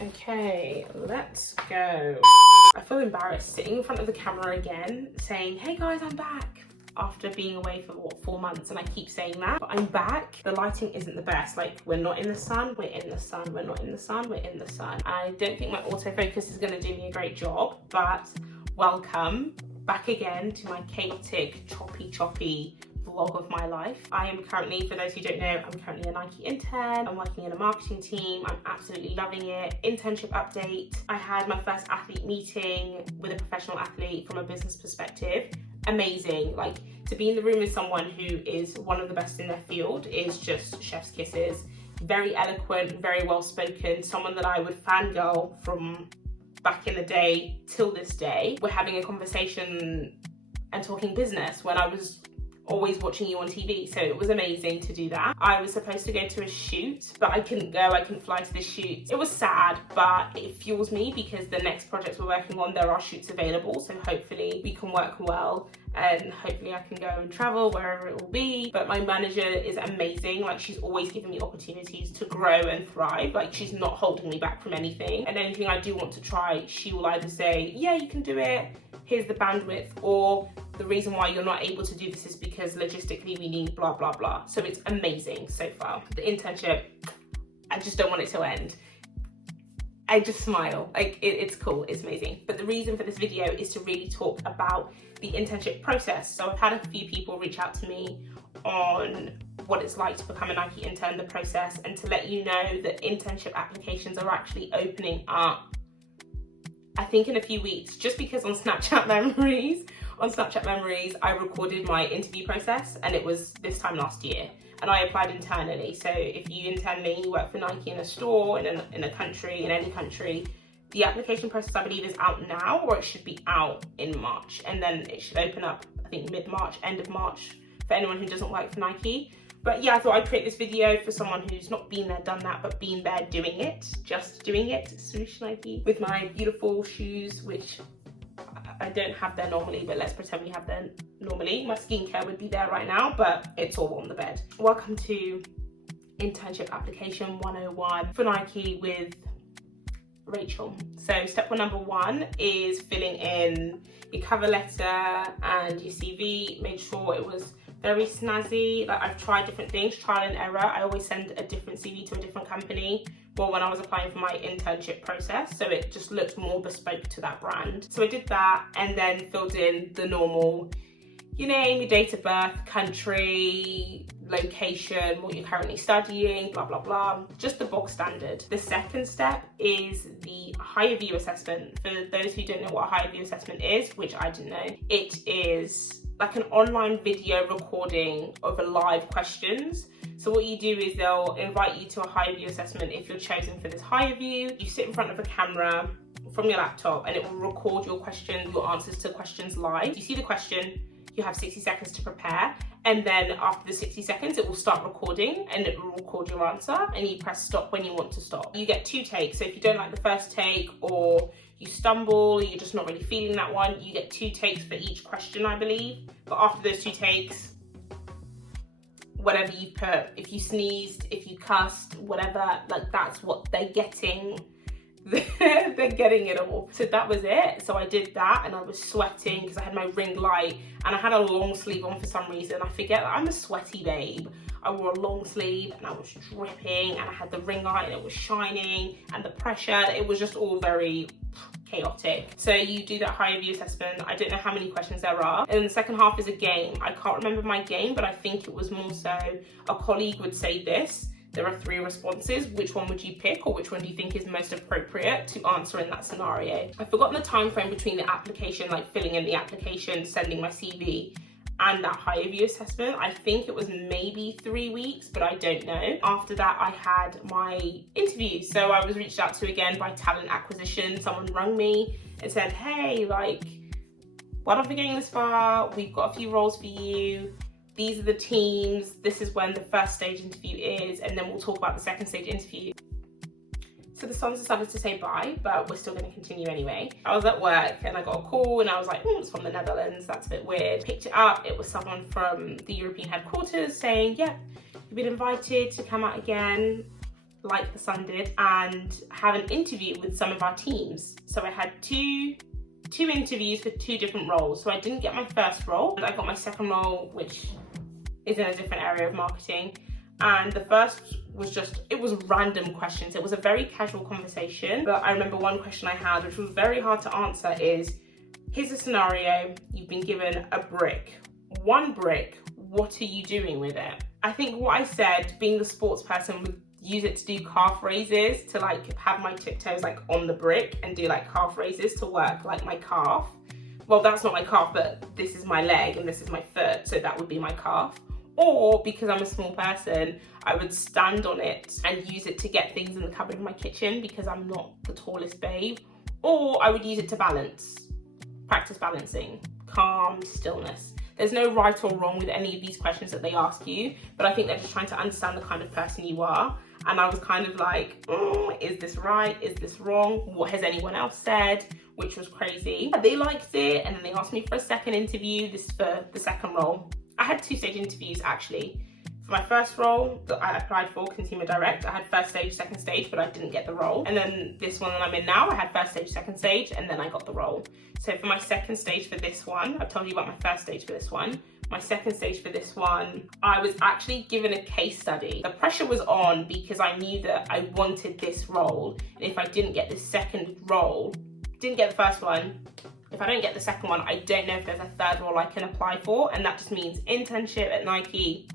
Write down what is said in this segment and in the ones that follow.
Okay, let's go. I feel embarrassed sitting in front of the camera again saying, hey guys, I'm back. After being away for what, 4 months, and I keep saying that, but I'm back. The lighting isn't the best. Like, we're not in the sun, we're in the sun, we're not in the sun, we're in the sun. I don't think my autofocus is gonna do me a great job, but welcome back again to my chaotic, choppy vlog of my life. I am currently, for those who don't know, I'm currently a Nike intern. I'm working in a marketing team. I'm absolutely loving it. Internship update. I had my first athlete meeting with a professional athlete from a business perspective. Amazing. Like, to be in the room with someone who is one of the best in their field is just chef's kisses. Very eloquent, very well spoken, someone that I would fangirl from back in the day till this day. We're having a conversation and talking business when I was always watching you on TV, so it was amazing to do that. I was supposed to go to a shoot, but I couldn't go, I couldn't fly to the shoot. It was sad, but it fuels me because the next projects we're working on, there are shoots available, so hopefully we can work well and hopefully I can go and travel wherever it will be. But my manager is amazing. Like, she's always giving me opportunities to grow and thrive. Like, she's not holding me back from anything, and anything I do want to try, she will either say, yeah, you can do it, here's the bandwidth, or the reason why you're not able to do this is because logistically we need blah, blah, blah. So it's amazing so far. The internship, I just don't want it to end. I just smile, like it's cool, it's amazing. But the reason for this video is to really talk about the internship process. So I've had a few people reach out to me on what it's like to become a Nike intern, the process, and to let you know that internship applications are actually opening up, I think, in a few weeks, just because on Snapchat Memories, I recorded my interview process, and it was this time last year, and I applied internally. So if you internally work for Nike in a store, in a country, in any country, the application process, I believe, is out now, or it should be out in March, and then it should open up, I think, mid-March, end of March, for anyone who doesn't work for Nike. But yeah, I thought I'd create this video for someone who's not been there, done that, but been there doing it, just doing it, swoosh Nike, with my beautiful shoes, which I don't have there normally, but let's pretend we have them normally. My skincare would be there right now, but it's all on the bed. Welcome to Internship Application 101 for Nike with Rachel. So step number 1 is filling in your cover letter and your CV. Made sure it was very snazzy. Like, I've tried different things, trial and error. I always send a different CV to a different company. Well, when I was applying for my internship process, so it just looked more bespoke to that brand. So I did that and then filled in the normal, your name, your date of birth, country, location, what you're currently studying, blah, blah, blah. Just the bog standard. The second step is the higher view assessment. For those who don't know what a higher view assessment is, which I didn't know, it is like an online video recording of a live questions. So what you do is they'll invite you to a higher view assessment if you're chosen for this higher view. You sit in front of a camera from your laptop and it will record your question, your answers to questions live. You see the question, you have 60 seconds to prepare, and then after the 60 seconds it will start recording and it will record your answer, and you press stop when you want to stop. You get 2 takes, so if you don't like the first take, or you stumble, or you're just not really feeling that one, you get 2 takes for each question, I believe. But after those 2 takes, whatever you put, if you sneezed, if you cussed, whatever, like, that's what they're getting. They're getting it all. So that was it. So I did that, and I was sweating because I had my ring light and I had a long sleeve on for some reason. I forget that I'm a sweaty babe. I wore a long sleeve and I was dripping, and I had the ring light and it was shining, and the pressure, it was just all very chaotic. So you do that higher view assessment. I don't know how many questions there are. And the second half is a game. I can't remember my game, but I think it was more so a colleague would say this. There are 3 responses. Which one would you pick, or which one do you think is most appropriate to answer in that scenario? I've forgotten the time frame between the application, like filling in the application, sending my CV, and that higher view assessment. I think it was maybe 3 weeks, but I don't know. After that, I had my interview. So I was reached out to again by talent acquisition. Someone rang me and said, hey, like, well done for getting this far. We've got a few roles for you. These are the teams. This is when the first stage interview is, and then we'll talk about the second stage interview. So the Suns decided to say bye, but we're still going to continue anyway. I was at work and I got a call and I was like, it's from the Netherlands, that's a bit weird. Picked it up, it was someone from the European headquarters saying, yep, you've been invited to come out again. like the Sun did, and have an interview with some of our teams. So I had two interviews for 2 different roles. So I didn't get my first role, and I got my second role, which is in a different area of marketing. And the first was it was random questions. It was a very casual conversation, but I remember one question I had, which was very hard to answer, is, here's a scenario, you've been given a brick. 1 brick, what are you doing with it? I think what I said, being the sports person, would use it to do calf raises, to like have my tiptoes like on the brick and do like calf raises to work like my calf. Well, that's not my calf, but this is my leg and this is my foot, so that would be my calf. Or, because I'm a small person, I would stand on it and use it to get things in the cupboard of my kitchen because I'm not the tallest babe. Or I would use it to practice balancing, calm, stillness. There's no right or wrong with any of these questions that they ask you, but I think they're just trying to understand the kind of person you are. And I was kind of like, is this right? Is this wrong? What has anyone else said? Which was crazy. They liked it, and then they asked me for a second interview. This is for the second role. I had 2-stage interviews actually. For my first role that I applied for, Consumer Direct, I had first stage, second stage, but I didn't get the role. And then this one that I'm in now, I had first stage, second stage, and then I got the role. So for my second stage for this one, I've told you about my first stage for this one. My second stage for this one, I was actually given a case study. The pressure was on because I knew that I wanted this role. And if I didn't get this second role, didn't get the first one, if I don't get the second one, I don't know if there's a third role I can apply for. And that just means internship at Nike,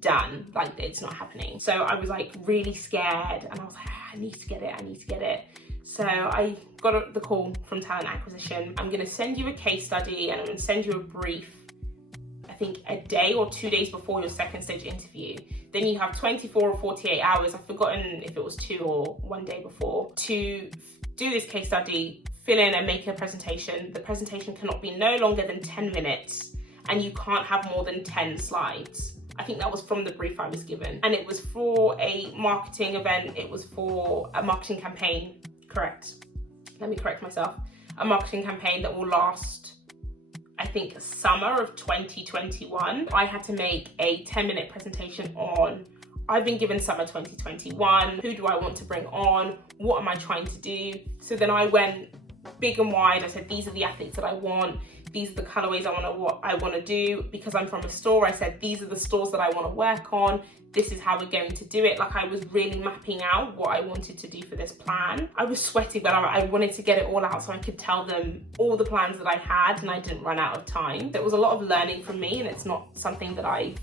done. Like, it's not happening. So I was like really scared, and I was like, I need to get it. So I got the call from talent acquisition. I'm gonna send you a case study and I'm gonna send you a brief, I think a day or 2 days before your second stage interview. Then you have 24 or 48 hours, I've forgotten if it was 2 or 1 day before, to do this case study, fill in and make a presentation. The presentation cannot be no longer than 10 minutes and you can't have more than 10 slides. I think that was from the brief I was given. And it was for a marketing event. It was for a marketing campaign, correct. Let me correct myself. A marketing campaign that will last, I think, summer of 2021. I had to make a 10-minute presentation on, I've been given summer 2021. Who do I want to bring on? What am I trying to do? So then I went big and wide. I said, these are the athletes that I want. These are the colorways I want to do. Because I'm from a store, I said, these are the stores that I want to work on. This is how we're going to do it. Like, I was really mapping out what I wanted to do for this plan. I was sweating, but I wanted to get it all out so I could tell them all the plans that I had and I didn't run out of time. There was a lot of learning from me, and it's not something that I've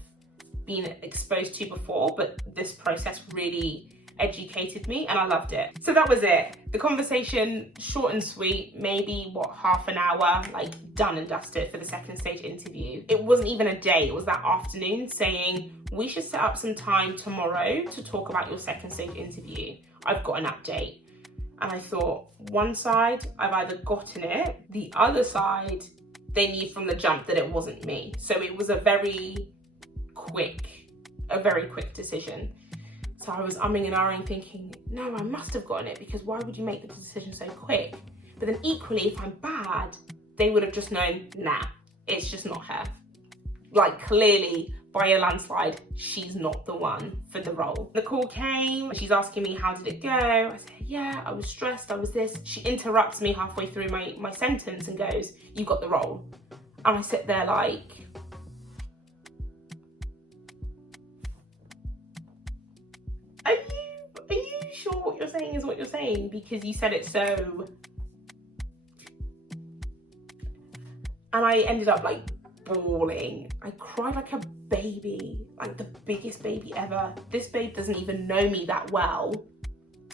been exposed to before, but this process really educated me and I loved it. So that was it. The conversation, short and sweet, maybe half an hour, like done and dusted for the second stage interview. It wasn't even a day, it was that afternoon saying, we should set up some time tomorrow to talk about your second stage interview. I've got an update. And I thought, one side, I've either gotten it, the other side, they knew from the jump that it wasn't me. So it was a very quick decision. So I was umming and ahhing thinking, no, I must have gotten it, because why would you make the decision so quick? But then equally, if I'm bad, they would have just known, nah, it's just not her. Like, clearly, by a landslide, she's not the one for the role. The call came, she's asking me, how did it go? I said, yeah, I was stressed, I was this. She interrupts me halfway through my sentence and goes, you got the role. And I sit there like, are you sure what you're saying is what you're saying? Because you said it so... And I ended up like bawling. I cried like a baby, like the biggest baby ever. This babe doesn't even know me that well.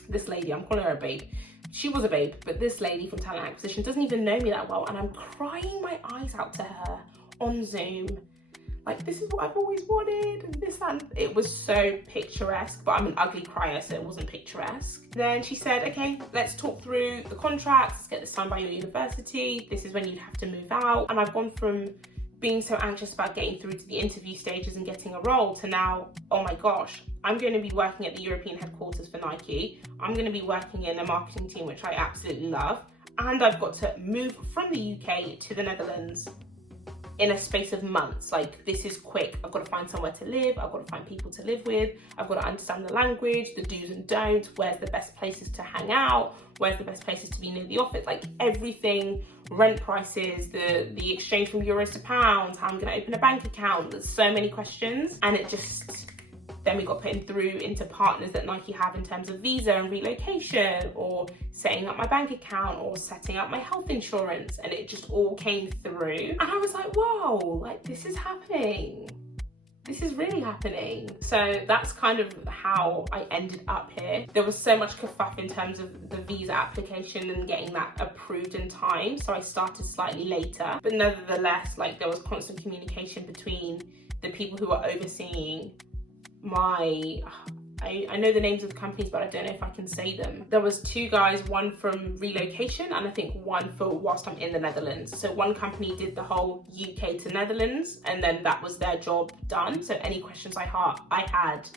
This lady, I'm calling her a babe. She was a babe, but this lady from talent acquisition doesn't even know me that well. And I'm crying my eyes out to her on Zoom. Like, this is what I've always wanted, and this, and it was so picturesque, but I'm an ugly crier, so it wasn't picturesque. Then she said, okay, let's talk through the contracts, let's get this signed by your university, this is when you have to move out. And I've gone from being so anxious about getting through to the interview stages and getting a role to now, oh my gosh, I'm going to be working at the European headquarters for Nike. I'm going to be working in a marketing team, which I absolutely love. And I've got to move from the UK to the Netherlands. in a space of months. Like, this is quick. I've got to find somewhere to live. I've got to find people to live with. I've got to understand the language, the do's and don'ts, where's the best places to hang out, where's the best places to be near the office, like everything, rent prices, the exchange from euros to pounds, how I'm going to open a bank account. There's so many questions, and it just, then we got put through into partners that Nike have in terms of visa and relocation, or setting up my bank account, or setting up my health insurance, and it just all came through. And I was like, whoa, like this is happening. This is really happening. So that's kind of how I ended up here. There was so much kerfuffle in terms of the visa application and getting that approved in time. So I started slightly later, but nevertheless, like there was constant communication between the people who were overseeing my, I know the names of the companies, but I don't know if I can say them. There was 2 guys, one from relocation and I think one for whilst I'm in the Netherlands. So one company did the whole UK to Netherlands, and then that was their job done. So any questions I had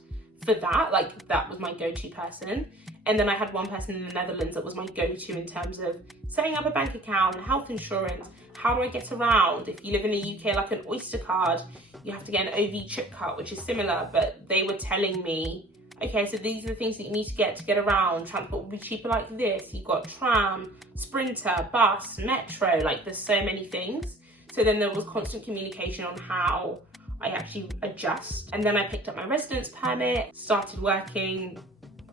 for that, like that was my go-to person. And then I had one person in the Netherlands that was my go-to in terms of setting up a bank account, health insurance, how do I get around? If you live in the UK, like an Oyster card, you have to get an OV chip card, which is similar, but they were telling me, okay, so these are the things that you need to get around. Transport will be cheaper like this. You've got tram, sprinter, bus, metro, like there's so many things. So then there was constant communication on how I actually adjust. And then I picked up my residence permit, started working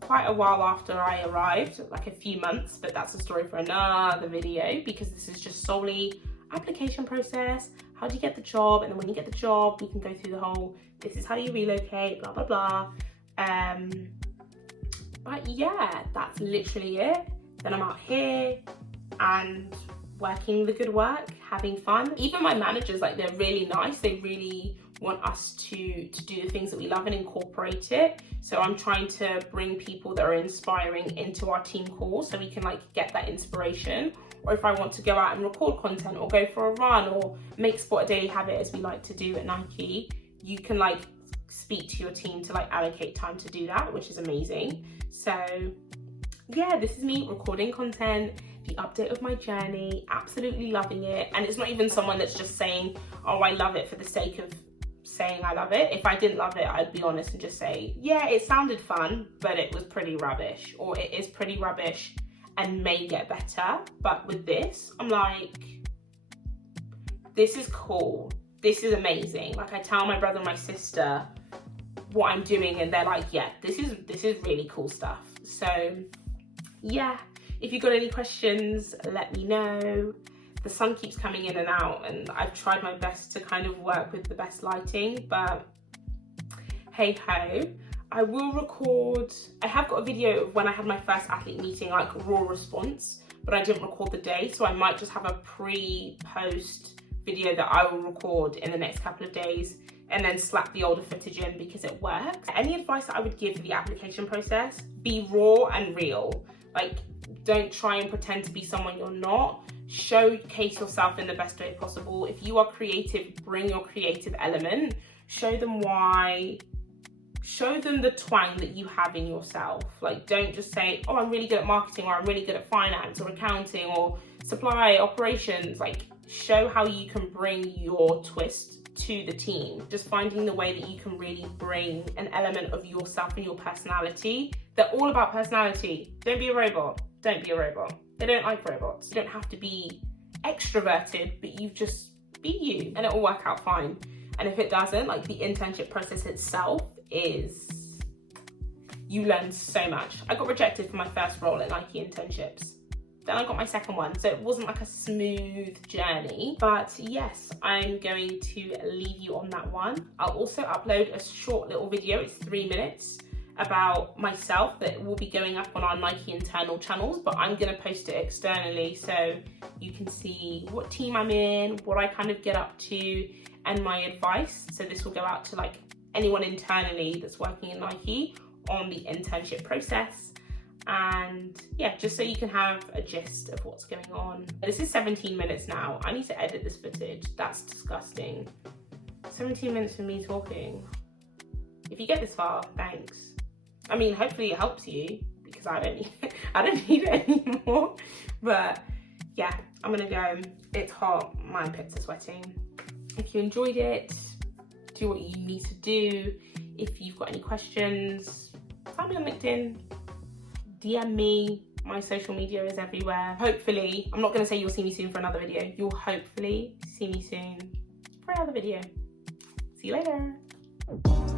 quite a while after I arrived, like a few months, but that's a story for another video, because this is just solely application process. How do you get the job? And then when you get the job, we can go through the whole, this is how you relocate, blah, blah, blah. But yeah, that's literally it. Then I'm out here and working the good work, having fun. Even my managers, like they're really nice. They really want us to do the things that we love and incorporate it. So I'm trying to bring people that are inspiring into our team calls so we can like get that inspiration. Or if I want to go out and record content or go for a run or make sport a daily habit, as we like to do at Nike, you can like speak to your team to like allocate time to do that, which is amazing. So yeah, this is me recording content, the update of my journey, absolutely loving it. And it's not even someone that's just saying, oh, I love it for the sake of saying I love it. If I didn't love it, I'd be honest and just say, yeah, it sounded fun, but it was pretty rubbish, or it is pretty rubbish and may get better. But with this, I'm like, this is cool. This is amazing. Like I tell my brother and my sister what I'm doing and they're like, yeah, this is really cool stuff. So yeah, if you've got any questions, let me know. The sun keeps coming in and out and I've tried my best to kind of work with the best lighting, but hey ho. I will record, I have got a video of when I had my first athlete meeting, like raw response, but I didn't record the day. So I might just have a pre-post video that I will record in the next couple of days and then slap the older footage in because it works. Any advice that I would give for the application process, be raw and real. Like, don't try and pretend to be someone you're not. Showcase yourself in the best way possible. If you are creative, bring your creative element. Show them why. Show them the twang that you have in yourself. Like, don't just say, oh, I'm really good at marketing, or I'm really good at finance or accounting or supply operations. Like, show how you can bring your twist to the team. Just finding the way that you can really bring an element of yourself and your personality. They're all about personality. Don't be a robot. Don't be a robot. They don't like robots. You don't have to be extroverted, but you just be you and it will work out fine. And if it doesn't, like the internship process itself is, you learn so much. I got rejected for my first role at Nike internships. Then I got my second one, so it wasn't like a smooth journey. But yes, I'm going to leave you on that one. I'll also upload a short little video, it's 3 minutes, about myself that will be going up on our Nike internal channels, but I'm gonna post it externally so you can see what team I'm in, what I kind of get up to, and my advice. So this will go out to like anyone internally that's working in Nike on the internship process. And yeah, just so you can have a gist of what's going on. This is 17 minutes now. I need to edit this footage. That's disgusting. 17 minutes for me talking. If you get this far, thanks. I mean, hopefully it helps you because I don't need it. I don't need it anymore. But yeah, I'm gonna go. It's hot. My pits are sweating. If you enjoyed it, do what you need to do. If you've got any questions, find me on LinkedIn, DM me. My social media is everywhere. Hopefully, I'm not going to say you'll see me soon for another video. You'll hopefully see me soon for another video. See you later.